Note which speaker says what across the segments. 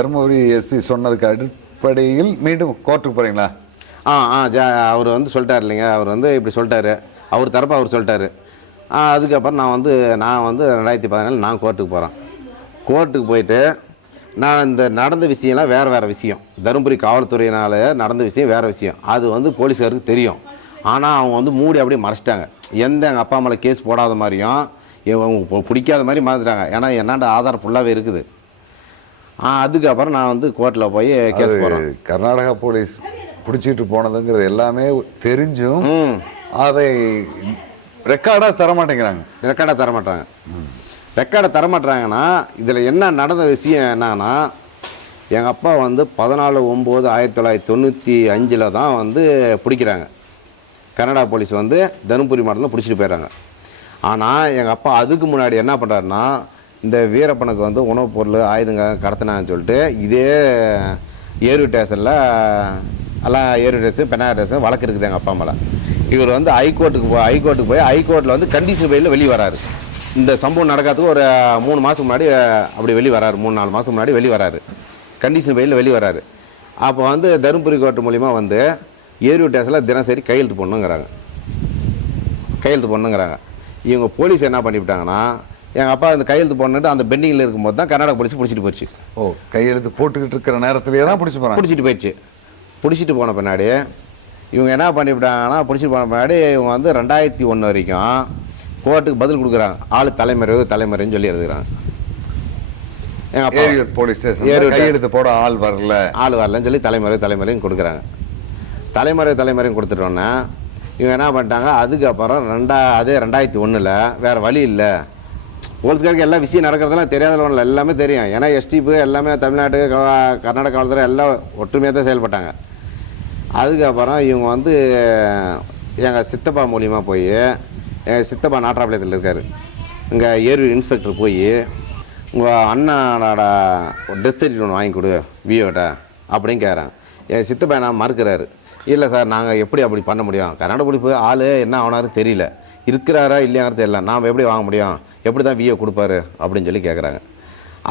Speaker 1: Dharmapuri SP சொன்னதுக்கு அடிப்படையில் மீண்டும் கோர்ட்டுக்கு போகிறீங்களா
Speaker 2: ஆ ஆ ஜா அவர் வந்து சொல்லிட்டார் இல்லைங்க. அவர் வந்து இப்படி சொல்லிட்டாரு. அவர் தரப்பு அவர் சொல்லிட்டாரு. அதுக்கப்புறம் நான் வந்து நான் வந்து ரெண்டாயிரத்தி பதினாலு நான் கோர்ட்டுக்கு போகிறேன் கோர்ட்டுக்கு போயிட்டு நான் இந்த நடந்த விஷயம்லாம் வேறு வேறு விஷயம். தருமபுரி காவல்துறையினால் நடந்த விஷயம் வேறு விஷயம். அது வந்து போலீஸாருக்கு தெரியும். ஆனால் அவங்க வந்து மூடி அப்படியே மறைச்சிட்டாங்க. எந்த எங்கள் அப்பா அம்மாவில் கேஸ் போடாத மாதிரியும் இவங்க பிடிக்காத மாதிரி மறந்துட்டாங்க ஏன்னா என்னாண்ட ஆதாரம் ஃபுல்லாகவே இருக்குது. அதுக்கப்புறம் நான் வந்து கோர்ட்டில் போய் கேஸ்
Speaker 1: அது
Speaker 2: போடுறேன்.
Speaker 1: கர்நாடகா போலீஸ் பிடிச்சிட்டு போனதுங்கிறது எல்லாமே தெரிஞ்சும் அதை ரெக்கார்டாக தர மாட்டேங்கிறாங்க.
Speaker 2: ரெக்கார்டை தர மாட்டாங்க. ரெக்கார்டை தர மாட்டாங்கன்னா இதில் என்ன நடந்த விஷயம் என்னன்னா எங்கள் அப்பா வந்து பதினாலு ஒம்பது ஆயிரத்தி தொள்ளாயிரத்தி தொண்ணூற்றி அஞ்சில் தான் வந்து பிடிக்கிறாங்க. கனடா போலீஸ் வந்து தருமபுரி மாவட்டத்தில் பிடிச்சிட்டு போயிடுறாங்க. ஆனால் எங்கள் அப்பா அதுக்கு முன்னாடி என்ன பண்ணுறாருன்னா இந்த வீரப்பனுக்கு வந்து உணவுப் பொருள் ஆயுதங்க கடத்தினாங்கன்னு சொல்லிட்டு இதே ஏரு ஸ்டேஷனில் எல்லாம் ஏரு ஸ்டேஷன் பெனார் ஸ்டேஷன் வழக்கு இருக்குது எங்கள் அப்பா மேலே. இவர் வந்து ஹைகோர்ட்டுக்கு போய் ஹைகோர்ட்டுக்கு போய் ஹைகோர்ட்டில் வந்து கண்டிஷன் பெயிலில் வெளியே வராரு. இந்த சம்பவம் நடக்கிறதுக்கு ஒரு மூணு மாதத்துக்கு முன்னாடி அப்படி வெளியே வராரு. மூணு நாலு மாதத்துக்கு முன்னாடி வெளியே வராரு. கண்டிஷன் பெயிலில் வெளியே வராரு. அப்போ வந்து தருமபுரி கோர்ட்டு மூலிமா வந்து ஏரி டேஸில் தினசரி கையெழுத்து போடணுங்கிறாங்க. கையெழுத்து போடணுங்கிறாங்க. இவங்க போலீஸ் என்ன பண்ணிவிட்டாங்கன்னா எங்கள் அப்பா அந்த கையெழுத்து போடணுட்டு அந்த பெண்டிங்கில் இருக்கும்போது தான் கர்நாடக போலீஸ் பிடிச்சிட்டு போயிடுச்சு.
Speaker 1: ஓ கையெழுத்து போட்டுக்கிட்டு இருக்கிற நேரத்திலேயே தான் பிடிச்சி போகிறாங்க
Speaker 2: பிடிச்சிட்டு போயிடுச்சு. பிடிச்சிட்டு போன பின்னாடி இவங்க என்ன பண்ணிவிட்டாங்கன்னா பிடிச்சிட்டு போன பின்னாடி இவங்க வந்து ரெண்டாயிரத்தி ஒன்று வரைக்கும் கோர்ட்டுக்கு பதில் கொடுக்குறாங்க. ஆள் தலைமறைவு தலைமறைன்னு சொல்லி எழுதுகிறாங்க எங்கள் அப்பா
Speaker 1: ஏரியூர் போலீஸ் ஸ்டேஷன் கையெழுத்து போட ஆள் வரல.
Speaker 2: ஆள் வரலன்னு சொல்லி தலைமுறை தலைமுறையும் கொடுக்குறாங்க. தலைமுறை தலைமுறையும் கொடுத்துட்டோன்னே இவங்க என்ன பண்ணிட்டாங்க அதுக்கப்புறம் ரெண்டா அதே ரெண்டாயிரத்தி ஒன்றில் வேறு வழி இல்லை. போலீஸ்காருக்கு எல்லா விஷயம் நடக்கிறதெல்லாம் தெரியாதவங்க இல்லை எல்லாமே தெரியும். ஏன்னா எஸ்டிப்பு எல்லாமே தமிழ்நாட்டு க- கர்நாடக காவல்துறை எல்லாம் ஒற்றுமையாக தான் செயல்பட்டாங்க. அதுக்கப்புறம் இவங்க வந்து எங்கள் சித்தப்பா மூலியமாக போய் எங்கள் சித்தப்பா நாட்டாப்பாளையத்தில் இருக்கார். இங்கே ஏரி இன்ஸ்பெக்டர் போய் உங்கள் அண்ணனோட டெத் சர்டிஃபிகேட் ஒன்று வாங்கி கொடு வியோட்ட அப்படின்னு கேட்குறேன் என் சித்தப்பா நான் மறுக்கிறாரு? இல்லை சார் நாங்கள் எப்படி அப்படி பண்ண முடியும்? கர்நாடக போலீஸ் ஆள் என்ன ஆனாரு தெரியல. இருக்கிறாரா இல்லையாங்கிறது தெரியல. நாம் எப்படி வாங்க முடியும்? எப்படி தான் வியோ கொடுப்பாரு அப்படின்னு சொல்லி கேட்குறாங்க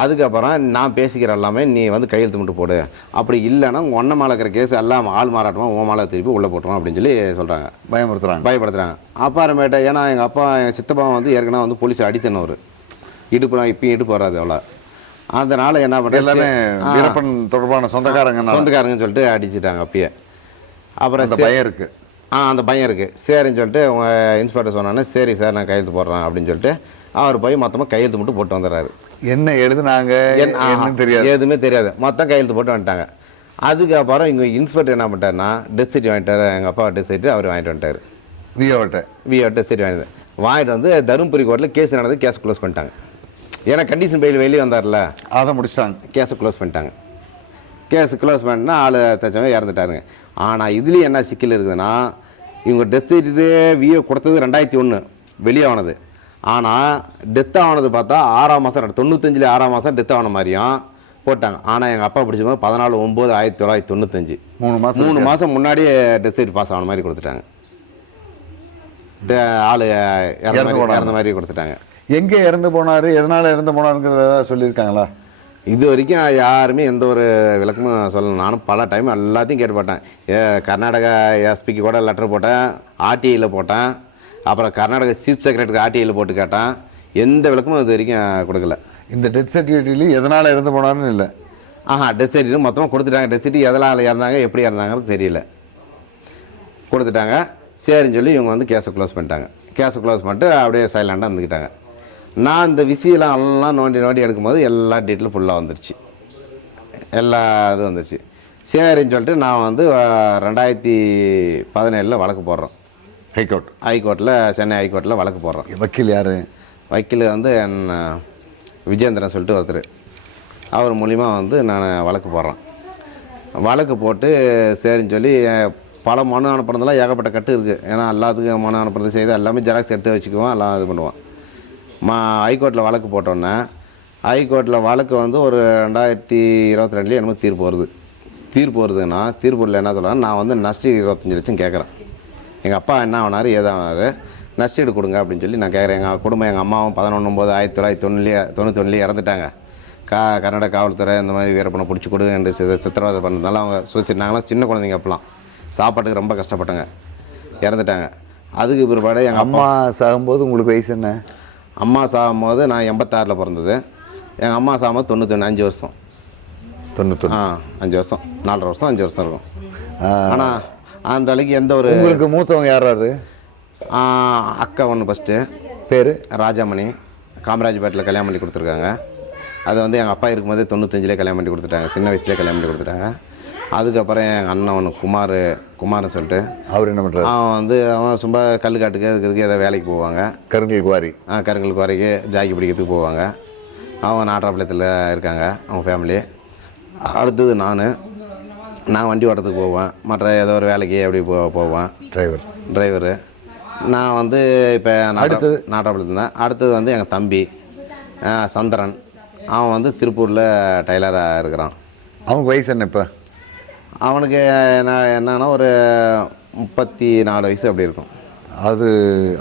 Speaker 2: அதுக்கப்புறம் நான் பேசிக்கிற எல்லாமே நீ வந்து கையெழுத்து மட்டும் போடு. அப்படி இல்லைன்னா ஒன்றை மேலே இருக்கிற கேஸ் எல்லாம் ஆள் மாறாட்டமாக உன் மேலே திருப்பி உள்ளே போட்டுருவோம் அப்படின்னு சொல்லி சொல்கிறாங்க
Speaker 1: பயமுறுத்துறாங்க.
Speaker 2: பயப்படுத்துறாங்க. அப்புறமேட்டு ஏன்னா எங்கள் அப்பா எங்கள் சித்தப்பா வந்து ஏற்கனவே வந்து போலீஸ் அடித்தனவர். இடுப்புலாம் இப்பயும் இடுப்பு வராது அவ்வளோ. அதனால் என்ன
Speaker 1: எல்லாமே
Speaker 2: பண்ணுறது
Speaker 1: வீரப்பன் தொடர்பான சொந்தக்காரங்க
Speaker 2: சொந்தக்காரங்கன்னு சொல்லிட்டு அடிச்சிட்டாங்க அப்பயே அப்புறம்
Speaker 1: அந்த பயம் இருக்கு.
Speaker 2: ஆ அந்த பையன் இருக்குது சரின்னு சொல்லிட்டு உங்கள் இன்ஸ்பெக்டர் சொன்னானே சரி சார் நான் கையெழுத்து போடுறேன் அப்படின்னு சொல்லிட்டு அவர் போய் மொத்தமாக கையெழுத்து மட்டும் போட்டு வந்துடுறாரு.
Speaker 1: என்ன எழுதுனாங்க தெரியாது.
Speaker 2: எதுவுமே தெரியாது. மொத்தம் கையெழுத்து போட்டு வந்துட்டாங்க. அதுக்கப்புறம் இங்கே இன்ஸ்பெக்டர் என்ன பண்ணிட்டாருன்னா டெத் சீட் வாங்கிட்டாரு எங்கள் அப்பா டெத் சீட்டு அவர் வாங்கிட்டு வந்துட்டார்.
Speaker 1: வியோட்ட
Speaker 2: விஓ டெத் சீட் வாங்கிட்டு வாங்கிட்டு வந்து தருமபுரி கோர்ட்டில் கேஸ் நடந்து கேஸ் க்ளோஸ் பண்ணிட்டாங்க. ஏன்னா கண்டிஷன் பெயில் வெளியே வந்தார்ல.
Speaker 1: அதை முடிச்சிட்டாங்க.
Speaker 2: கேஸை க்ளோஸ் பண்ணிட்டாங்க. கேஸ் க்ளோஸ் பண்ணினா ஆள் தச்சவன் இறந்துட்டாருங்க. ஆனால் இதுலேயும் என்ன சிக்கல் இருக்குதுன்னா இவங்க டெத் சர்டிஃபிகேட்டு விஓ கொடுத்தது ரெண்டாயிரத்தி ஒன்று வெளியானது ஆனால் டெத் ஆனது பார்த்தா ஆறாம் மாதம் தொண்ணூத்தஞ்சில் ஆறாம் மாதம் டெத் ஆன மாதிரியும் போட்டாங்க. ஆனால் எங்கள் அப்பா பிடிச்சபோது பதினாலு ஒம்பது ஆயிரத்தி தொள்ளாயிரத்தி தொண்ணூத்தஞ்சு.
Speaker 1: மூணு மாசம்
Speaker 2: மூணு மாதம் முன்னாடியே டெத் சர்டிஃபிகேட் பாஸ் ஆன மாதிரி கொடுத்துட்டாங்க. டெ- ஆள் இறந்த மாதிரி கொடுத்துட்டாங்க.
Speaker 1: எங்க இறந்து போனாரு எதனால இறந்து போனாருங்கிறத சொல்லியிருக்காங்களா?
Speaker 2: இது வரைக்கும் யாருமே எந்த ஒரு விளக்கமும் சொல்லல. நானும் பல டைம் எல்லாத்தையும் கேட்டு போட்டேன். ஏ கர்நாடகா எஸ்பிக்கு கூட லெட்டர் போட்டேன். ஆர்டிஐயில் போட்டேன். அப்புறம் கர்நாடகா சீஃப் செக்ரட்டரிக்கு ஆர்டிஐயில் போட்டு கேட்டேன். எந்த விளக்கமும் இது வரைக்கும் கொடுக்கல.
Speaker 1: இந்த டெத் சர்டிஃபிகேட்லேயும் எதனால இறந்து போனாருன்னு இல்லை.
Speaker 2: ஆஹா டெத் சர்டிஃபிகேட் மொத்தமாக கொடுத்துட்டாங்க. டெத் சர்டிஃபிகேட் எதனால் இறந்தாங்க எப்படி இறந்தாங்கன்னு தெரியல. கொடுத்துட்டாங்க. சரின்னு சொல்லி இவங்க வந்து கேஸை க்ளோஸ் பண்ணிட்டாங்க. கேஸை க்ளோஸ் பண்ணிட்டு அப்படியே சைலண்டாக இருந்துக்கிட்டாங்க நான் இந்த விஷயம்லாம் எல்லாம் நோண்டி நோண்டி எடுக்கும்போது எல்லா டீட்டெயிலும் ஃபுல்லாக வந்துருச்சு. எல்லா இது வந்துருச்சு. சரின்னு சொல்லிட்டு நான் வந்து ரெண்டாயிரத்தி பதினேழில் வழக்கு போடுறோம்.
Speaker 1: ஹைகோர்ட்
Speaker 2: ஹைகோர்ட்டில் சென்னை ஹைகோர்ட்டில் வழக்கு போடுறோம்.
Speaker 1: வக்கீல் யாரு?
Speaker 2: வக்கீல் வந்து என் விஜேந்திரன் சொல்லிட்டு ஒருத்தர். அவர் மூலிமா வந்து நான் வழக்கு போடுறேன் வழக்கு போட்டு சரின்னு சொல்லி பல மனு அனுப்புறதெல்லாம் ஏகப்பட்ட கட்டு இருக்குது ஏன்னா எல்லாத்துக்கும் மனு அனுப்புறது செய்து எல்லாமே ஜெராக்ஸ் எடுத்து வச்சுக்குவோம் எல்லாம் இது பண்ணுவோம். மா ஹைகோர்ட்டில் வழக்கு போட்டோன்னே ஹைகோர்ட்டில் வழக்கு வந்து ஒரு ரெண்டாயிரத்தி இருபத்தி ரெண்டுலேயே என்னமோ தீர்ப்பு வருது. தீர்ப்பு வருதுன்னா தீர்ப்புல என்ன சொல்கிறேன் நான் வந்து நஷ்ட இருபத்தஞ்சி லட்சம் கேட்குறேன். எங்கள் அப்பா என்ன ஆனார் ஏதானார் நஷ்டீடு கொடுங்க அப்படின்னு சொல்லி நான் கேட்குறேன் எங்கள் குடும்பம் எங்கள் அம்மாவும் பதினொன்று ஒம்பது ஆயிரத்தி தொள்ளாயிரத்தி தொண்ணூலேயே தொண்ணூத்தொன்னுலேயே இறந்துட்டாங்க. கா கர்நாடக காவல்துறை இந்த மாதிரி வீரப்பனை பிடிச்சி கொடு என்று சித- சித்திரவதை பண்ணதுனால அவங்க சூசைட் நாங்களாம் சின்ன குழந்தைங்க அப்பலாம் சாப்பாட்டுக்கு ரொம்ப கஷ்டப்பட்டங்க இறந்துட்டாங்க. அதுக்கு பிற்பாடு எங்கள்
Speaker 1: அம்மா சாகும்போது உங்களுக்கு வயசு என்ன?
Speaker 2: அம்மா சாகும்போது நான் எண்பத்தாறில் பிறந்தது. எங்கள் அம்மா சாகும்போது தொண்ணூத்தொன்று அஞ்சு வருஷம்.
Speaker 1: தொண்ணூத்தொன்று
Speaker 2: ஆ அஞ்சு வருஷம். நாலரை வருஷம் அஞ்சு வருஷம் இருக்கும். ஆனால் அந்த வரைக்கும் எந்த ஒரு
Speaker 1: உங்களுக்கு மூத்தவங்க யார் யாரு
Speaker 2: ஆ, அக்கா ஒன்று ஃபஸ்ட்டு
Speaker 1: பேர்?
Speaker 2: ராஜாமணி. காமராஜ்பேட்டில் கல்யாணம் பண்ணி கொடுத்துருக்காங்க. அது வந்து எங்கள் அப்பா இருக்கும்போதே தொண்ணூத்தஞ்சிலே கல்யாணம் பண்ணி கொடுத்துட்டாங்க. சின்ன வயசுலேயே கல்யாணம் பண்ணி கொடுத்துட்டாங்க. அதுக்கப்புறம் எங்கள் அண்ணன் ஒன்று குமார் குமார்னு சொல்லிட்டு.
Speaker 1: அவர் என்ன பண்ணுறாரு
Speaker 2: அவன் வந்து அவன் சும்மா கல் காட்டுக்கு அதுக்கு இதுக்கு ஏதாவது வேலைக்கு போவாங்க.
Speaker 1: கருங்கல் குவாரி.
Speaker 2: ஆ, கருங்கல் குறைக்கு ஜாக்கி பிடிக்கிறதுக்கு போவாங்க. அவன் நாட்டாப்பாளையத்தில் இருக்காங்க அவங்க ஃபேமிலி அடுத்தது நான். நான் வண்டி ஓட்டத்துக்கு போவேன். மற்ற ஏதோ ஒரு வேலைக்கு அப்படி போ போவேன்.
Speaker 1: டிரைவர்
Speaker 2: டிரைவரு நான் வந்து இப்போ
Speaker 1: அடுத்தது?
Speaker 2: நாட்டாப்பாளையத்தில் தான் அடுத்தது வந்து எங்கள் தம்பி சந்திரன். அவன் வந்து திருப்பூரில் டைலராக இருக்கிறான்.
Speaker 1: அவங்க வயசு என்ன இப்போ?
Speaker 2: அவனுக்கு என்ன என்னன்னா ஒரு முப்பத்தி நாலு வயசு அப்படி இருக்கும்.
Speaker 1: அது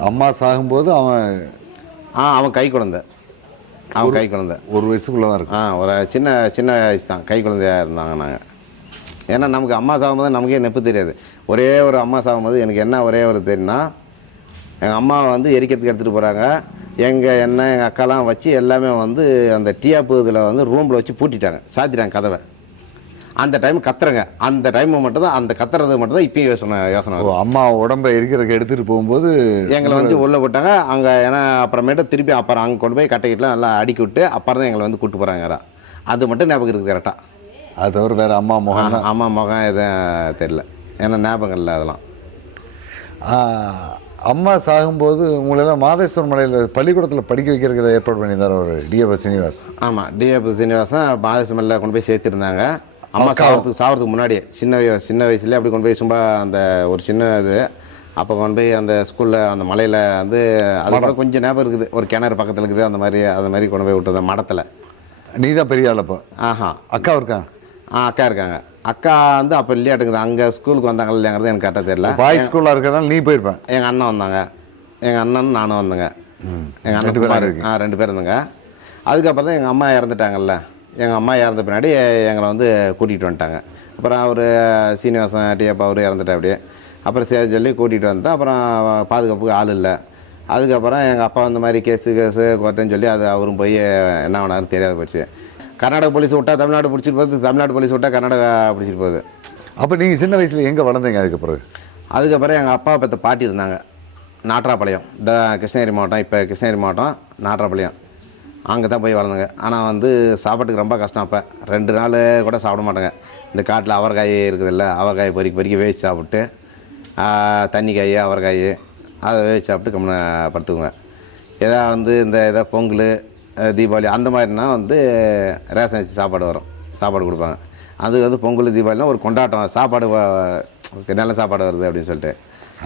Speaker 1: அம்மா சாகும்போது அவன்
Speaker 2: ஆ அவன் கை குழந்தை. அவன் கை குழந்தை.
Speaker 1: ஒரு வயசுக்குள்ளே தான் இருக்கும்.
Speaker 2: ஆ ஒரு சின்ன சின்ன வயசு தான் கை குழந்தையாக இருந்தாங்க நாங்கள் ஏன்னா நமக்கு அம்மா சாகும்போது நமக்கே நெப்பு தெரியாது. ஒரே ஒரு அம்மா சாகும்போது எனக்கு என்ன ஒரே ஒரு தெரியும்னா எங்கள் அம்மா வந்து எரிக்கிறதுக்கு எடுத்துகிட்டு போகிறாங்க எங்கள் என்ன எங்கள் அக்காலாம் வச்சு எல்லாமே வந்து அந்த டியாப்பு இதில் வந்து ரூமில் வச்சு பூட்டிட்டாங்க. சாத்திட்டாங்க கதவை. அந்த டைம் கத்துறங்க. அந்த டைம் மட்டும் தான் அந்த கத்துறது மட்டும் தான் இப்பயும் யோசனை யோசனை.
Speaker 1: அம்மா உடம்ப எரிக்கிறதுக்கு எடுத்துகிட்டு போகும்போது
Speaker 2: எங்களை வந்து உள்ளே போட்டாங்க. அங்கே ஏன்னா அப்புறமேட்டு திருப்பி அப்புறம் அங்கே கொண்டு போய் கட்டைக்கிட்டலாம் எல்லாம் அடுக்கி விட்டு அப்புறம் தான் எங்களை வந்து கூப்பிட்டு போகிறாங்க அது மட்டும் ஞாபகம் இருக்குது கரெக்டாக
Speaker 1: அது தவிர வேறு அம்மா முகம்
Speaker 2: அம்மா முகம் எதுவும் தெரியல. ஏன்னா ஞாபகம் இல்லை அதெல்லாம்.
Speaker 1: அம்மா சாகும்போது உங்களெல்லாம் மாதேஸ்வரன் மலையில் பள்ளிக்கூடத்தில் படிக்க வைக்கிறதுக்கு ஏற்பாடு பண்ணியிருந்தார் ஒரு டிஎஃப் சீனிவாஸ்.
Speaker 2: ஆமாம் டிஏபி சீனிவாசன் பாதசமல்ல கொண்டு போய் சேர்த்துருந்தாங்க. அம்மா சாவறதுக்கு சாவறதுக்கு முன்னாடியே சின்ன வய சின்ன வயசுலேயே அப்படி கொண்டு போய் சும்மா அந்த ஒரு சின்ன இது. அப்போ கொண்டு போய் அந்த ஸ்கூலில் அந்த மலையில் வந்து அது கூட கொஞ்சம் ஞாபகம் இருக்குது. ஒரு கிணறு பக்கத்தில் இருக்குது அந்த மாதிரி அந்த மாதிரி கொண்டு போய் விட்டது மடத்தில்.
Speaker 1: நீ தான் பெரிய ஆள் அப்போ.
Speaker 2: ஆஹா.
Speaker 1: அக்கா இருக்கா?
Speaker 2: ஆ அக்கா இருக்காங்க. அக்கா வந்து அப்போ இல்லையாட்டுக்குது அங்கே ஸ்கூலுக்கு வந்தாங்க இல்லையாங்கிறது எனக்கு கரெக்டாக தெரியல.
Speaker 1: பாய்ஸ் ஸ்கூலாக இருக்கிறதால நீ போயிருப்பேன்
Speaker 2: எங்கள் அண்ணன் வந்தாங்க. எங்கள் அண்ணன் நானும் வந்தேங்க. எங்கள் அண்ணன்
Speaker 1: ரெண்டு. இருக்கீங்க.
Speaker 2: ஆ ரெண்டு பேர் இருந்தங்க. அதுக்கப்புறம் தான் எங்கள் அம்மா இறந்துட்டாங்கல்ல. எங்கள் அம்மா இறந்த பின்னாடி எங்களை வந்து கூட்டிகிட்டு வந்துட்டாங்க. அப்புறம் அவர் சீனிவாசன் டியப்பா அவர் இறந்துட்டா அப்படியே. அப்புறம் சரி சொல்லி கூட்டிகிட்டு வந்தா அப்புறம் பாதுகாப்புக்கு ஆள் இல்லை. அதுக்கப்புறம் எங்கள் அப்பா இந்த மாதிரி கேஸு கேஸு கோர்ட்டுன்னு சொல்லி அது அவரும் போய் என்ன ஆனாரு தெரியாத போச்சு. கர்நாடக போலீஸ் விட்டா தமிழ்நாடு பிடிச்சிட்டு போகுது தமிழ்நாடு போலீஸ் விட்டா கர்நாடகா பிடிச்சிட்டு போகுது.
Speaker 1: அப்போ நீங்கள் சின்ன வயசில் எங்கே வளர்ந்தீங்க அதுக்கு பிறகு?
Speaker 2: அதுக்கப்புறம் எங்கள் அப்பா பத்த பாட்டி இருந்தாங்க. நாட்ராப்பாளையம் இந்த கிருஷ்ணகிரி மாவட்டம் இப்போ கிருஷ்ணகிரி மாவட்டம் நாட்ராப்பாளையம் அங்கே தான் போய் வளர்ந்தங்க. ஆனால் வந்து சாப்பாட்டுக்கு ரொம்ப கஷ்டம் அப்போ. ரெண்டு நாள் கூட சாப்பிட மாட்டாங்க. இந்த காட்டில் அவரைக்காய் இருக்குதுல்ல அவரைக்காய் பொறிக்க பொறிக்க வேவிச்சு சாப்பிட்டு ஆ, தண்ணி காய் அவரைக்காய் அதை வேவிச்சு சாப்பிட்டு கம்முன்னு படுத்துக்குவேன். ஏதா வந்து இந்த ஏதோ பொங்கல் தீபாவளி அந்த மாதிரினா வந்து ரேஷன் வச்சு சாப்பாடு வரும். சாப்பாடு கொடுப்பாங்க. அது வந்து பொங்கல் தீபாவளினா ஒரு கொண்டாட்டம். சாப்பாடு நல்ல சாப்பாடு வருது அப்படின்னு சொல்லிட்டு.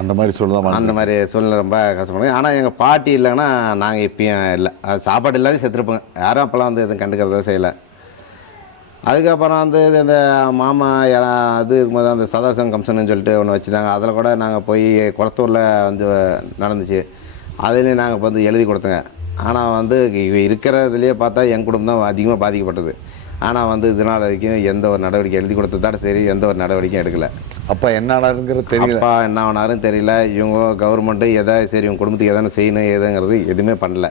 Speaker 1: அந்த மாதிரி சொல்லலாம்
Speaker 2: அந்த மாதிரி சூழ்நிலை ரொம்ப கஷ்டப்படுங்க ஆனால் எங்கள் பாட்டி இல்லைன்னா நாங்கள் இப்பயும் இல்லை. அது சாப்பாடு இல்லாத செத்துருப்போங்க யாரும் அப்போல்லாம் வந்து எதுவும் கண்டுக்கிறதா செய்யலை. அதுக்கப்புறம் வந்து இது இந்த மாமா அது இருக்கும்போது அந்த சதாசம் கம்சன்னு சொல்லிட்டு ஒன்று வச்சுருந்தாங்க. அதில் கூட நாங்கள் போய் குளத்தூரில் வந்து நடந்துச்சு. அதுலேயும் நாங்கள் வந்து எழுதி கொடுத்தோங்க. ஆனால் வந்து இருக்கிறதுலையே பார்த்தா என் குடும்பம் தான் அதிகமாக பாதிக்கப்பட்டது. ஆனால் வந்து இதனால் வரைக்கும் எந்த ஒரு நடவடிக்கை எழுதி கொடுத்ததாட சரி எந்த ஒரு நடவடிக்கையும் எடுக்கலை.
Speaker 1: அப்பா என்ன ஆனாருங்கிறது தெரியல.
Speaker 2: அப்பா என்ன ஆனாரும் தெரியல. இவங்க கவர்மெண்ட்டு எதை சரி இவங்க குடும்பத்துக்கு எதனா செய்யணும் எதுங்கிறது எதுவுமே பண்ணல.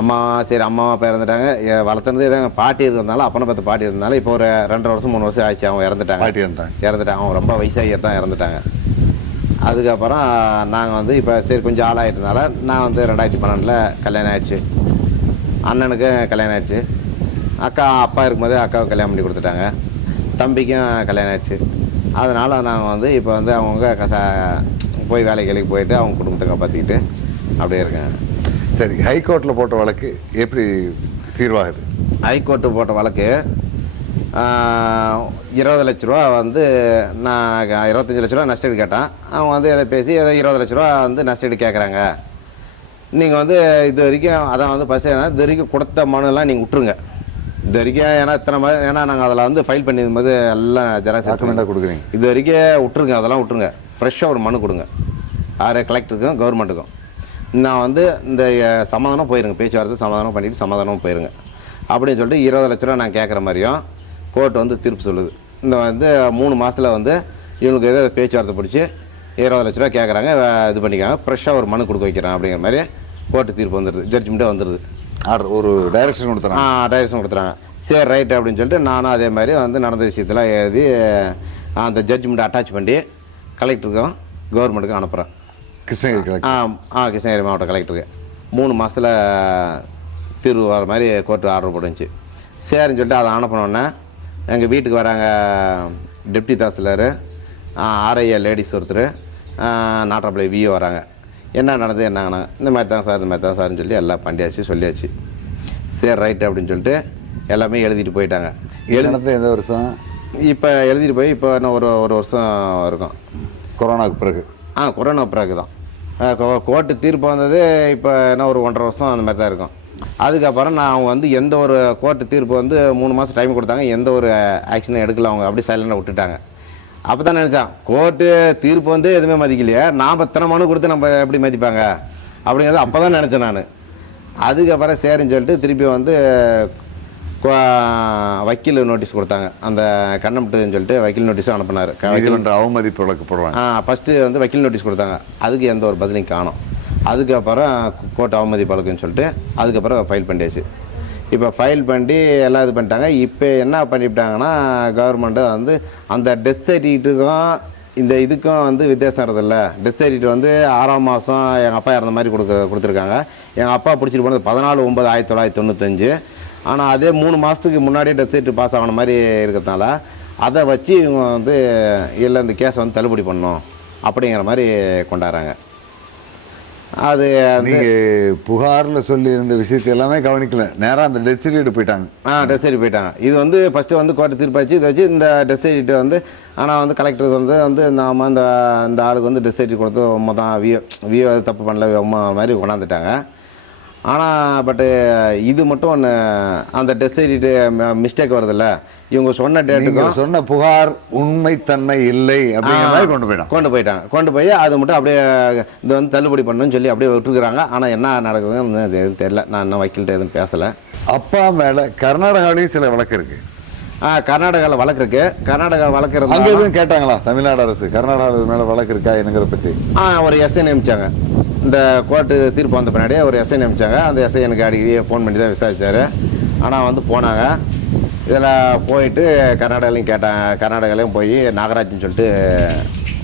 Speaker 2: அம்மா சரி அம்மா அப்பா இறந்துட்டாங்க. வளர்த்துனது எதாவது பாட்டி இருந்ததுனால அப்பனை பார்த்து பாட்டி இருந்தனால இப்போ ஒரு ரெண்டரை வருஷம் மூணு வருஷம் ஆச்சு அவங்க இறந்துட்டாங்க.
Speaker 1: பாட்டி இருந்தாங்க
Speaker 2: இறந்துட்டாங்க. அவங்க ரொம்ப வயசாகி தான் இறந்துட்டாங்க. அதுக்கப்புறம் நாங்கள் வந்து இப்போ சரி கொஞ்சம் ஆளாயிட்டதுனால நான் வந்து ரெண்டாயிரத்தி பன்னெண்டில் கல்யாணம் ஆயிடுச்சு. அண்ணனுக்கு கல்யாணம் ஆயிடுச்சு. அக்கா அப்பா இருக்கும்போதே அக்காவுக்கு கல்யாணம் பண்ணி கொடுத்துட்டாங்க. தம்பிக்கும் கல்யாணம் ஆயிடுச்சு. அதனால் நாங்கள் வந்து இப்போ வந்து அவங்கவுங்க கச போய் வேலைக்கு வேலைக்கு போயிட்டு அவங்க குடும்பத்தை காப்பாற்றிக்கிட்டு அப்படியே இருக்கேன்
Speaker 1: சரி ஹைகோர்ட்டில் போட்ட வழக்கு எப்படி தீர்வாகுது?
Speaker 2: ஹைகோர்ட்டு போட்ட வழக்கு இருபது லட்ச ரூபா வந்து நான் இருபத்தஞ்சி லட்ச ரூபா நஷ்டீடு கேட்டேன். அவங்க வந்து எதை பேசி எதை இருபது லட்ச ரூபா வந்து நஷ்டீடு கேட்குறாங்க நீங்கள் வந்து இது வரைக்கும் அதான் வந்து ஃபஸ்ட்டு என்ன இது வரைக்கும் கொடுத்த மனுலாம் நீங்கள் விட்ருங்க இது வரைக்கும் ஏன்னா இத்தனை ம ஏன்னா நாங்கள் அதில் வந்து ஃபைல் பண்ணியிருக்கும்போது எல்லாம் ஜெராக்ஸ்
Speaker 1: டாக்குமெண்ட்டாக கொடுக்குறீங்க.
Speaker 2: இது வரைக்கும் விட்ருங்க அதெல்லாம் விட்ருங்க ஃப்ரெஷ்ஷாக ஒரு மனு கொடுங்க. யார் கலெக்டருக்கும் கவர்மெண்ட்டுக்கும் நான் வந்து இந்த சமாதானம் போயிருங்க. பேச்சுவார்த்தை சமாதானம் பண்ணிவிட்டு சமாதானம் போயிருங்க. அப்படின்னு சொல்லிட்டு இருபது லட்ச ரூபா நான் கேட்குற மாதிரியும் கோர்ட் வந்து தீர்ப்பு சொல்லுது. இந்த வந்து மூணு மாதத்தில் வந்து இவனுக்கு ஏதோ பேச்சுவார்த்தை பிடிச்சி இருபது லட்ச ரூபா கேட்குறாங்க இது பண்ணிக்காங்க ஃப்ரெஷ்ஷாக ஒரு மனு கொடுக்க வைக்கிறேன் அப்படிங்கிற மாதிரி கோர்ட்டு தீர்ப்பு வந்துடுது ஜட்ஜ்மெண்ட்டே வந்துடுது
Speaker 1: ஆர்டர் ஒரு டைரக்ஷன்
Speaker 2: ஆ
Speaker 1: கொடுத்துறாங்க
Speaker 2: டைரக்ஷன் கொடுத்துறாங்க. சரி ரைட் அப்படின்னு சொல்லிட்டு நானும் அதே மாதிரி வந்து நடந்த விஷயத்தெல்லாம் எழுதி அந்த ஜட்ஜ்மெண்ட் அட்டாச் பண்ணி கலெக்டருக்கும் கவர்மெண்ட்டுக்கும் அனுப்புகிறேன்
Speaker 1: கிருஷ்ணகிரி கிழக்கு
Speaker 2: ஆ ஆ கிருஷ்ணகிரி மாவட்ட கலெக்டருக்கு மூணு மாதத்தில் தீர்வு வர மாதிரி கோர்ட்டு ஆர்டர் போட்டுச்சு சரின்னு சொல்லிட்டு அதை அனுப்பினோடனே எங்கள் வீட்டுக்கு வராங்க டெப்டி தாசிலர் ஆர்ஐஏ லேடிஸ் ஒருத்தர் நாட்டாப்பிள்ளை விஓ வராங்க. என்ன நடந்தது என்னங்கண்ணா இந்த மாதிரி தான் சார் இந்த மாதிரி தான் சார்னு சொல்லி எல்லாம் பண்ணியாச்சு சொல்லியாச்சு. சரி ரைட்டு அப்படின்னு சொல்லிட்டு எல்லாமே எழுதிட்டு போயிட்டாங்க.
Speaker 1: நடந்த எந்த வருஷம்?
Speaker 2: இப்போ எழுதிட்டு போய் இப்போ இன்னும் ஒரு ஒரு வருஷம் இருக்கும்.
Speaker 1: கொரோனாவுக்கு பிறகு.
Speaker 2: ஆ கொரோனா பிறகு தான் கோர்ட்டு தீர்ப்பு வந்தது இப்போ என்ன ஒரு ஒன்றரை வருஷம் அந்த மாதிரி தான் இருக்கும். அதுக்கப்புறம் நான் அவங்க வந்து எந்த ஒரு கோர்ட்டு தீர்ப்பு வந்து மூணு மாதம் டைம் கொடுத்தாங்க. எந்த ஒரு ஆக்ஷனும் எடுக்கல அவங்க. அப்படியே சைலண்டாக விட்டுட்டாங்க. அப்போ தான் நினச்சேன் கோர்ட்டு தீர்ப்பு வந்து எதுவுமே மதிக்கலையே. நாம் இத்தனை மனு கொடுத்து நம்ம எப்படி மதிப்பாங்க? அப்படிங்கிறது அப்போ தான் நினச்சேன் நான். அதுக்கப்புறம் சரின்னு சொல்லிட்டு திருப்பி வந்து வக்கீல் நோட்டீஸ் கொடுத்தாங்க. அந்த கண்ணம்ட்டுன்னு சொல்லிட்டு வக்கீல் நோட்டீஸும் அனுப்புனார்.
Speaker 1: அவமதிப்பு வழக்கு போடுவாங்க.
Speaker 2: ஃபஸ்ட்டு வந்து வக்கீல் நோட்டீஸ் கொடுத்தாங்க. அதுக்கு எந்த ஒரு பதிலையும் காணோம். அதுக்கப்புறம் கோர்ட் அவமதி பழக்குன்னு சொல்லிட்டு அதுக்கப்புறம் ஃபைல் பண்ணியாச்சு. இப்போ ஃபைல் பண்ணி எல்லாம் இது பண்ணிட்டாங்க. இப்போ என்ன பண்ணிவிட்டாங்கன்னா கவர்மெண்ட்டு வந்து அந்த டெத் சர்டிஃபிகேட்டுக்கும் இந்த இதுக்கும் வந்து வித்தியாசம் இருக்குதுல்ல. டெத் சர்டிஃபிகேட் வந்து ஆறாம் மாதம் எங்கள் அப்பா இறந்த மாதிரி கொடுக்க கொடுத்துருக்காங்க. எங்கள் அப்பா பிடிச்சிட்டு போனது பதினாலு ஒம்பது ஆயிரத்தி தொள்ளாயிரத்தி தொண்ணூத்தஞ்சு. ஆனால் அதே மூணு மாதத்துக்கு முன்னாடியே டெத் சர்டிஃபிகேட் பாஸ் ஆன மாதிரி இருக்கிறதுனால அதை வச்சு இவங்க வந்து இல்லை இந்த கேஸை வந்து தள்ளுபடி பண்ணணும் அப்படிங்கிற மாதிரி கொண்டாடுறாங்க. அது வந்து
Speaker 1: நீங்க புகார்ல சொல்லி இருந்த விஷயத்தை எல்லாமே கவனிக்கல. நேரா அந்த டெத் சர்டிஃபிகேட் போயிட்டாங்க.
Speaker 2: ஆ சர்டிஃபிகேட் போயிட்டாங்க. இது வந்து ஃபஸ்ட்டு வந்து கோர்ட்டு தீர்ப்பாச்சு இதை வச்சு இந்த டெஸ்ட் சர்டிஃபிகேட் வந்து ஆனால் வந்து கலெக்டர் வந்து வந்து நாம இந்த இந்த ஆளுக்கு வந்து டெஸ்ட் சர்டிஃபிகேட் கொடுத்து தான் வியோ வியோ தப்பு பண்ணல மாதிரி கொண்டாந்துட்டாங்க. ஆனால் பட்டு இது மட்டும் ஒன்று அந்த டெஸ்ட் சர்டிஃபிகேட் மிஸ்டேக் வருதுல்ல? இவங்க சொன்ன டேட்டுக்கும்
Speaker 1: சொன்ன புகார் உண்மைத்தன்மை இல்லை அப்படிங்கிற மாதிரி கொண்டு போயிட்டாங்க
Speaker 2: கொண்டு போயிட்டாங்க கொண்டு போய் அது மட்டும் அப்படியே இது வந்து தள்ளுபடி பண்ணணும்னு சொல்லி அப்படியே விட்டுருக்குறாங்க. ஆனால் என்ன நடக்குதுன்னு எதுவும் தெரியல. நான் இன்னும் வக்கீல்கிட்ட எதுவும் பேசலை.
Speaker 1: அப்பா மேல கர்நாடகாவிலையும் சில வழக்கு இருக்கு.
Speaker 2: ஆ கர்நாடகாவில் வழக்கு இருக்கு. கர்நாடகா வழக்கு
Speaker 1: அங்க
Speaker 2: இருந்தாலும்
Speaker 1: எதுவும் கேட்டாங்களா? தமிழ்நாடு அரசு கர்நாடகா மேல வழக்கு இருக்கா என்னங்கிற பற்றி
Speaker 2: ஆ ஒரு எஸ்ஐ நியமிச்சாங்க இந்த கோர்ட்டு தீர்ப்பு வந்த பின்னாடி ஒரு எஸ்ஐ நியமித்தாங்க அந்த எஸ்ஐ எனக்கு அடிக்கடி ஃபோன் பண்ணி தான் விசாரித்தார் ஆனால் வந்து போனாங்க. இதில் போயிட்டு கர்நாடகாலையும் கேட்டாங்க கர்நாடகாலையும் போய் நாகராஜ்னு சொல்லிட்டு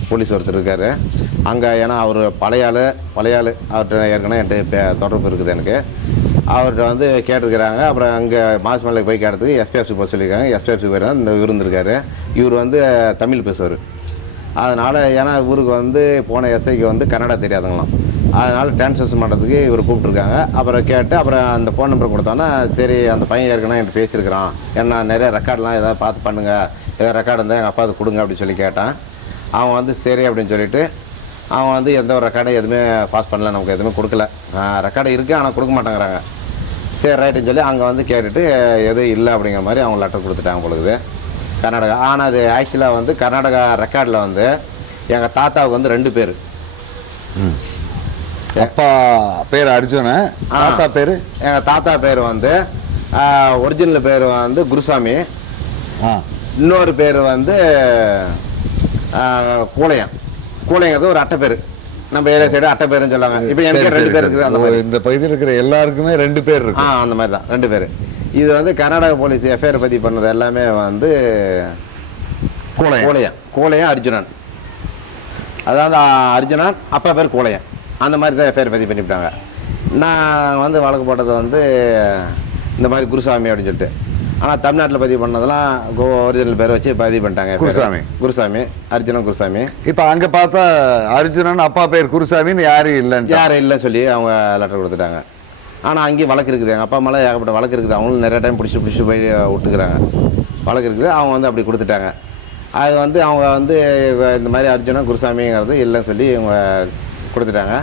Speaker 2: போலீஸ் ஒருத்தர் இருக்கார். அங்கே ஏன்னா அவர் பழைய ஆள் பழைய ஆள். அவர்கிட்ட ஏற்கனவே என்கிட்ட பே- தொடர்பு இருக்குது எனக்கு. அவர்கிட்ட வந்து கேட்டிருக்கிறாங்க. அப்புறம் அங்கே மாசுமலைக்கு போய் கேட்டதுக்கு எஸ்பிஎஃப்சி போக சொல்லியிருக்காங்க. எஸ்பிஎஃப்சி போய் இந்த இவர் இருந்திருக்காரு. இவர் வந்து தமிழ் பேசுவார். அதனால் ஏன்னா இவருக்கு வந்து போன எஸ்ஐக்கு வந்து கன்னடா தெரியாதுங்களாம் அதனால் டிரான்ஸ்லேஷன் பண்ணுறதுக்கு இவர் கூப்பிட்ருக்காங்க அப்புறம் கேட்டு அப்புறம் அந்த ஃபோன் நம்பர் கொடுத்தோன்னா சரி அந்த பையன் ஏற்கனவே என்கிட்ட பேசியிருக்கிறான். ஏன்னா நிறைய ரெக்கார்ட்லாம் ஏதாவது பார்த்து பண்ணுங்கள் ஏதாவது ரெக்கார்டு இருந்தால் எங்கள் அப்பாவுக்கு கொடுங்க அப்படின்னு சொல்லி கேட்டான். அவன் வந்து சரி அப்படின்னு சொல்லிட்டு அவன் வந்து எந்த ஒரு ரெக்கார்டும் எதுவுமே பாஸ் பண்ணல. நமக்கு எதுவுமே கொடுக்கல. ரெக்கார்டு இருக்குது ஆனால் கொடுக்க மாட்டேங்கிறாங்க. சரி ரைட்டுன்னு சொல்லி அங்கே வந்து கேட்டுட்டு எதுவும் இல்லை அப்படிங்கிற மாதிரி அவங்க லெட்டர் கொடுத்துட்டாங்க பொழுது. கர்நாடகா ஆனால் அது ஆக்சுவலாக வந்து கர்நாடகா ரெக்கார்டில் வந்து எங்கள் தாத்தாவுக்கு வந்து ரெண்டு பேர்.
Speaker 1: அப்பா பேர் அர்ஜுன
Speaker 2: ஆ.
Speaker 1: தாத்தா பேரு?
Speaker 2: எங்கள் தாத்தா பேர் வந்து ஒரிஜினல் பேர் வந்து குருசாமி.
Speaker 1: ஆ.
Speaker 2: இன்னொரு பேர் வந்து ஆ, கூலையன் கூலைங்கிறது ஒரு அட்டை பேர். நம்ம ஏரியா சைடு அட்டை பேருன்னு சொல்லுவாங்க. இப்போ எனக்கு ரெண்டு பேர். இருக்குது அந்த மாதிரி.
Speaker 1: இந்த பகுதியில் இருக்கிற எல்லாருக்குமே ரெண்டு பேர்
Speaker 2: ஆ
Speaker 1: இருக்கு
Speaker 2: அந்த மாதிரி தான். ரெண்டு பேர். இது வந்து கர்நாடக போலீஸ் எஃப்ஐஆர் பதிவு பண்ணது எல்லாமே வந்து
Speaker 1: கூலையன்.
Speaker 2: கூலையன் கூலையன் அர்ஜுனன். அதாவது ஆ, அர்ஜுனன் அப்பா பேர் கூலையன் அந்த மாதிரி தான் எஃப்ஐஆர் பதிவு பண்ணிவிட்டாங்க. நான் வந்து வழக்கு போட்டது வந்து இந்த மாதிரி குருசாமி அப்படின்னு சொல்லிட்டு. ஆனால் தமிழ்நாட்டில் பதிவு பண்ணதெல்லாம் கோ ஒரிஜினல் பேர் வச்சு பதிவு பண்ணிட்டாங்க.
Speaker 1: குருசாமி.
Speaker 2: குருசாமி அர்ஜுனன் குருசாமி.
Speaker 1: இப்ப அங்க பார்த்தா அர்ஜுனன் அப்பா பேர் குருசாமின்னு யாரும் இல்லைன்னு
Speaker 2: யாரும் இல்லைன்னு சொல்லி அவங்க லெட்டர் கொடுத்துட்டாங்க. ஆனால் அங்கேயும் வழக்கு இருக்குது. எங்கள் அப்பா மேலே ஏகப்பட்ட வழக்கு இருக்குது. அவங்களும் நிறைய டைம் பிடிச்சி பிடிச்சி போய் விட்டுக்கிறாங்க. வழக்கு இருக்குது. அவங்க வந்து அப்படி கொடுத்துட்டாங்க. அது வந்து அவங்க வந்து இந்த மாதிரி அர்ஜுனா குருசாமிங்கிறது இல்லைன்னு சொல்லி இவங்க கொடுத்துட்டாங்க.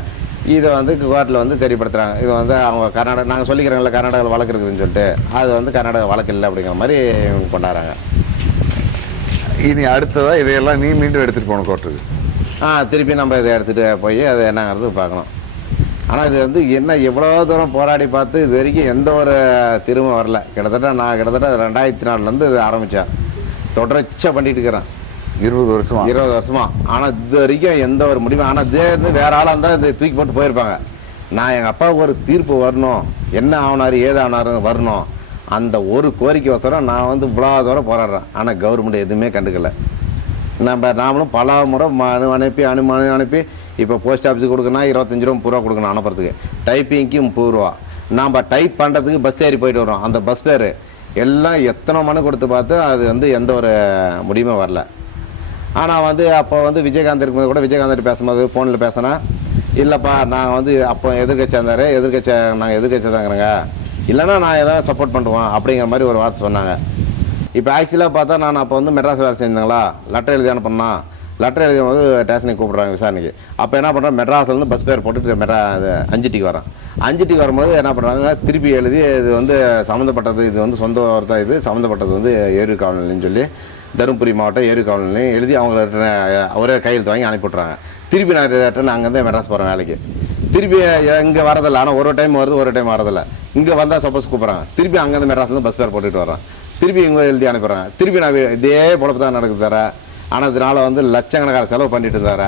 Speaker 2: இதை வந்து கோர்ட்டில் வந்து தெரியப்படுத்துகிறாங்க இது வந்து அவங்க கர்நாடகா நாங்கள் சொல்லிக்கிறோம்ல கர்நாடகாவில் வழக்கு இருக்குதுன்னு சொல்லிட்டு அது வந்து கர்நாடகா வழக்கு இல்லை அப்படிங்கிற மாதிரி கொண்டாடுறாங்க.
Speaker 1: இனி அடுத்ததா இதையெல்லாம் நீ மீண்டும் எடுத்துட்டு போன கோர்ட்டுக்கு
Speaker 2: ஆ திருப்பி நம்ம இதை எடுத்துகிட்டு போய் அது என்னங்கிறது பார்க்கணும். ஆனால் இது வந்து என்ன எவ்வளோ தூரம் போராடி பார்த்து இது வரைக்கும் எந்த ஒரு திரும்ப வரல. கிட்டத்தட்ட நான் கிட்டத்தட்ட ரெண்டாயிரத்தி நாலுலேருந்து இது ஆரம்பித்தேன் தொடர்ச்சியாக பண்ணிட்டு இருக்கிறேன்.
Speaker 1: இருபது வருஷமா?
Speaker 2: இருபது வருஷமா. ஆனால் இது வரைக்கும் எந்த ஒரு முடிவும் ஆனால் இதே வந்து வேற ஆளாக இருந்தால் இதை தூக்கி போட்டு போயிருப்பாங்க. நான் எங்கள் அப்பாவுக்கு ஒரு தீர்ப்பு வரணும். என்ன ஆனார் ஏது ஆனாருன்னு வரணும். அந்த ஒரு கோரிக்கை வசரம் நான் வந்து இவ்வளோ தூரம் போராடுறேன். ஆனால் கவர்மெண்ட் எதுவுமே கண்டுக்கல. நம்ம நாமளும் பல முறை மனு அனுப்பி அனுமதி அனுப்பி இப்போ போஸ்ட் ஆஃபீஸுக்கு கொடுக்கணும் இருபத்தஞ்சி ரூபா முப்பது ரூபா கொடுக்கணும் அனுப்புறதுக்கு. டைப்பிங்க்கு முப்பது ரூபா. நாம் டைப் பண்ணுறதுக்கு பஸ் ஏறி போயிட்டு வரோம் அந்த பஸ் பேர். எல்லாம் எத்தனை மனு கொடுத்து பார்த்து அது வந்து எந்த ஒரு முடிவுமே வரல. ஆனால் வந்து அப்போ வந்து விஜயகாந்த் இருக்கும்போது கூட விஜயகாந்த் பேசும்போது ஃபோனில் பேசினா இல்லைப்பா நாங்கள் வந்து அப்போ எதிர்கட்சியாக இருந்தார் எதிர்கட்சியாக நாங்கள் எதிர்கட்சியாக தாங்கிறேங்க இல்லைன்னா நான் எதாவது சப்போர்ட் பண்ணுவோம் அப்படிங்கிற மாதிரி ஒரு வார்த்தை சொன்னாங்க. இப்போ ஆக்சுவலாக பார்த்தா நான் அப்போ வந்து மெட்ராஸ் வேலை செஞ்சாங்களா லெட்டர் எழுதி அனுப்பினா லெட்டர் எழுதும் போது ஸ்டேஷனுக்கு கூப்பிட்றாங்க விசாரணைக்கு. அப்போ என்ன பண்ணுறேன் மெட்ராஸ்லேருந்து பஸ் பேர் போட்டுட்டு மெட்ரா இது அஞ்சுட்டிக்கு வரேன் அஞ்சுட்டிக்கு வரும்போது என்ன பண்ணுறாங்க திருப்பி எழுதி இது வந்து சம்மந்தப்பட்டது இது வந்து சொந்த வார்த்தை இது சம்மந்தப்பட்டது வந்து ஏறு காவல்நிலைன்னு சொல்லி தருமபுரி மாவட்டம் ஏரி எழுதி அவங்க அவரே கையெழுத்து வாங்கி அனுப்பி விட்றாங்க திருப்பி நான் ரிட்டர்ன் தான் மெட்ராஸ் போகிறேன் வேலைக்கு. திருப்பி இங்கே வரதில்லை. ஆனால் ஒரு டைம் வருது ஒரு டைம் வரதில்லை. இங்கே வந்தால் சப்போஸ் கூப்பிட்றாங்க. திருப்பி அங்கேருந்து மெட்ராஸ்லேருந்து பஸ் பேர் போட்டுட்டு வரேன் திருப்பி இங்கே எழுதி அனுப்பிடுறாங்க திருப்பி நான் இதே பொழப்பு தான் நடக்குது தர. ஆனால் இதனால் வந்து லட்சக்கணக்கான செலவு பண்ணிட்டு தர.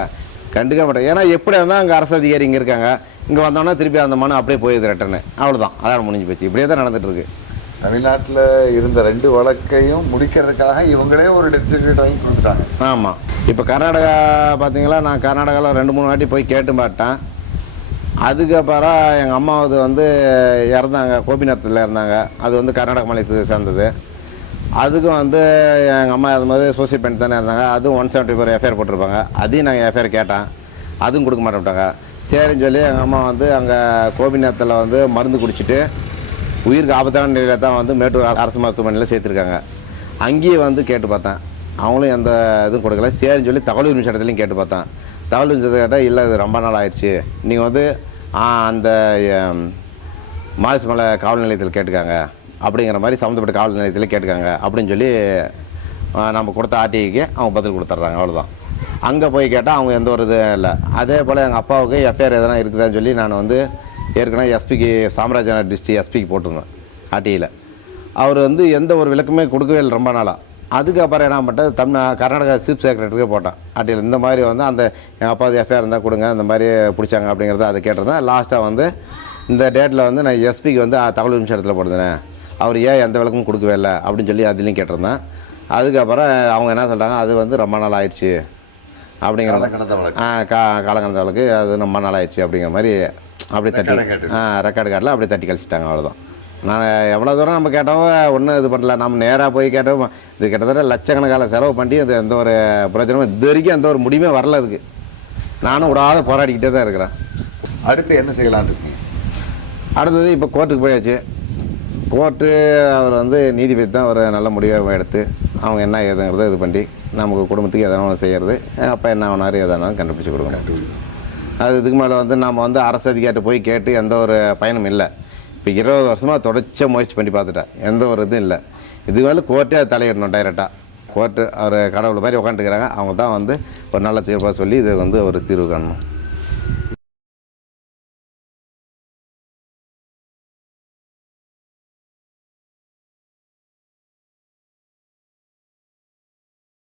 Speaker 2: கண்டுக்க மாட்டேன். ஏன்னா எப்படி இருந்தால் அங்கே அரசு அதிகாரி இங்கே இருக்காங்க. இங்கே வந்தோன்னா திருப்பி அந்த மனு அப்படியே போயிடுது ரிட்டர்னு அவ்வளோதான் அதான் முடிஞ்சு போச்சு. இப்படியே தான் நடந்துட்டு
Speaker 1: தமிழ்நாட்டில் இருந்த ரெண்டு வழக்கையும் முடிக்கிறதுக்காக இவங்களே ஒரு டெத் சர்டிஃபிகேட் வாங்கி கொடுத்துட்டாங்க.
Speaker 2: ஆமாம் இப்போ கர்நாடகா பார்த்தீங்களா நான் கர்நாடகாவில் ரெண்டு மூணு வாட்டி போய் கேட்டு பார்த்தேன். அதுக்கப்புறம் எங்கள் அம்மாவது வந்து இறந்தாங்க. கோபிநாத்தில் இருந்தாங்க அது வந்து கர்நாடக மாநிலத்துக்கு சேர்ந்தது. அதுக்கும் வந்து எங்கள் அம்மா இறந்தபோது சூசைட் பண்ணி தானே இருந்தாங்க. அதுவும் ஒன் செவன்ட்டி ஃபோர் எஃப்ஐஆர் போட்டிருப்பாங்க. அதையும் நாங்கள் எஃப்ஐஆர் கேட்டேன். அதுவும் கொடுக்க மாட்டேன்ட்டாங்க. சரின்னு சொல்லி எங்கள் அம்மா வந்து அங்கே கோபிநாத்தில் வந்து மருந்து குடிச்சிட்டு உயிருக்கு ஆபத்தான நிலையில் தான் வந்து மேட்டூர் அரசு மருத்துவமனையில் சேர்த்துருக்காங்க. அங்கேயே வந்து கேட்டு பார்த்தேன். அவங்களும் எந்த இதுவும் கொடுக்கல. சரின்னு சொல்லி தகவல் உரிமை சட்டத்துலையும் கேட்டு பார்த்தேன். தகவல் உரிமை சட்டத்தை கேட்டால் இல்லை இது ரொம்ப நாள் ஆயிடுச்சு. நீங்கள் வந்து அந்த மாதமலை காவல் நிலையத்தில் கேட்டுக்காங்க. அப்படிங்கிற மாதிரி சம்மந்தப்பட்ட காவல் நிலையத்தில் கேட்டுக்காங்க. அப்படின்னு சொல்லி நம்ம கொடுத்த ஆர்டிஐக்கு அவங்க பதில் கொடுத்துட்றாங்க. அவ்வளோதான் அங்கே போய் கேட்டால் அவங்க எந்த ஒரு இதுவும் இல்லை. அதே போல் எங்கள் அப்பாவுக்கு எஃப்ஐஆர் எதனா இருக்குதான்னு சொல்லி நான் வந்து ஏற்கனவே எஸ்பிக்கு சாம்ராஜ்நகர் டிஸ்ட்ரிக் எஸ்பிக்கு போட்டிருந்தேன் ஆர்டிஐயில் அவர் வந்து எந்த ஒரு விளக்கமே கொடுக்கவே இல்லை ரொம்ப நாளாக அதுக்கப்புறம் என்ன பண்ணிட்டேன் தமிழ் கர்நாடகா சீஃப் செக்ரட்டரிக்கே போட்டேன். ஆர்டியில் இந்த மாதிரி வந்து அந்த எங்கள் அப்பாவது எஃப்ஐஆர் இருந்தால் கொடுங்க இந்த மாதிரி பிடிச்சாங்க அப்படிங்கிறத அதை கேட்டிருந்தேன் லாஸ்ட்டாக வந்து இந்த டேட்டில் வந்து நான் எஸ்பிக்கு வந்து தகவல் நிமிஷத்தில் போடுறேன் அவர் ஏன் எந்த விளக்கமும் கொடுக்கவே இல்லை அப்படின்னு சொல்லி அதுலேயும் கேட்டிருந்தேன். அதுக்கப்புறம் அவங்க என்ன சொல்கிறாங்க அது வந்து ரொம்ப நாள் ஆயிடுச்சு அப்படிங்கிற. ஆ கா காலங்கடந்த வழக்கு. அது ரொம்ப நாள் ஆயிடுச்சு அப்படிங்கிற மாதிரி அப்படி தட்டி. ஆ ரெக்கார்டு கார்டில் அப்படி தட்டி கழிச்சிட்டாங்க அவ்வளோதான் நான் எவ்வளோ தூரம் நம்ம கேட்டோம் ஒன்றும் இது பண்ணல. நம்ம நேராக போய் கேட்டோம். இது கிட்டத்தட்ட லட்சக்கணக்கான செலவு பண்ணி அது எந்த ஒரு பிரச்சனையும் இது வரைக்கும் எந்த ஒரு முடிவுமே வரல அதுக்கு. நானும் விடாத போராடிக்கிட்டே தான் இருக்கிறேன்.
Speaker 1: அடுத்து என்ன இருக்கீங்க?
Speaker 2: அடுத்தது இப்போ கோர்ட்டுக்கு போயாச்சு. கோர்ட்டு அவர் வந்து நீதிபதி தான் ஒரு நல்ல முடிவை எடுத்து அவங்க என்ன ஏதுங்கிறத இது பண்ணி நமக்கு குடும்பத்துக்கு எதனா செய்கிறது அப்போ என்ன ஆனார் எதனாலும் கண்டுபிடிச்சி கொடுக்கணும். அது இதுக்கு மேலே வந்து நம்ம வந்து அரசு அதிகாரிட்ட போய் கேட்டு எந்த ஒரு பயனும் இல்லை. இப்போ இருபது வருஷமாக தொடர்ச்சியாக முயற்சி பண்ணி பார்த்துட்டேன் எந்த ஒரு இதுவும் இல்லை. இதுக்கு மேலே கோர்ட்டே அது தலையிடணும் டைரெக்டாக கோர்ட்டு அவர் கடவுள் மாதிரி உட்காந்துக்கிறாங்க அவங்க தான் வந்து ஒரு நல்ல தீர்ப்பாக சொல்லி இதை வந்து ஒரு தீர்வு காணணும்.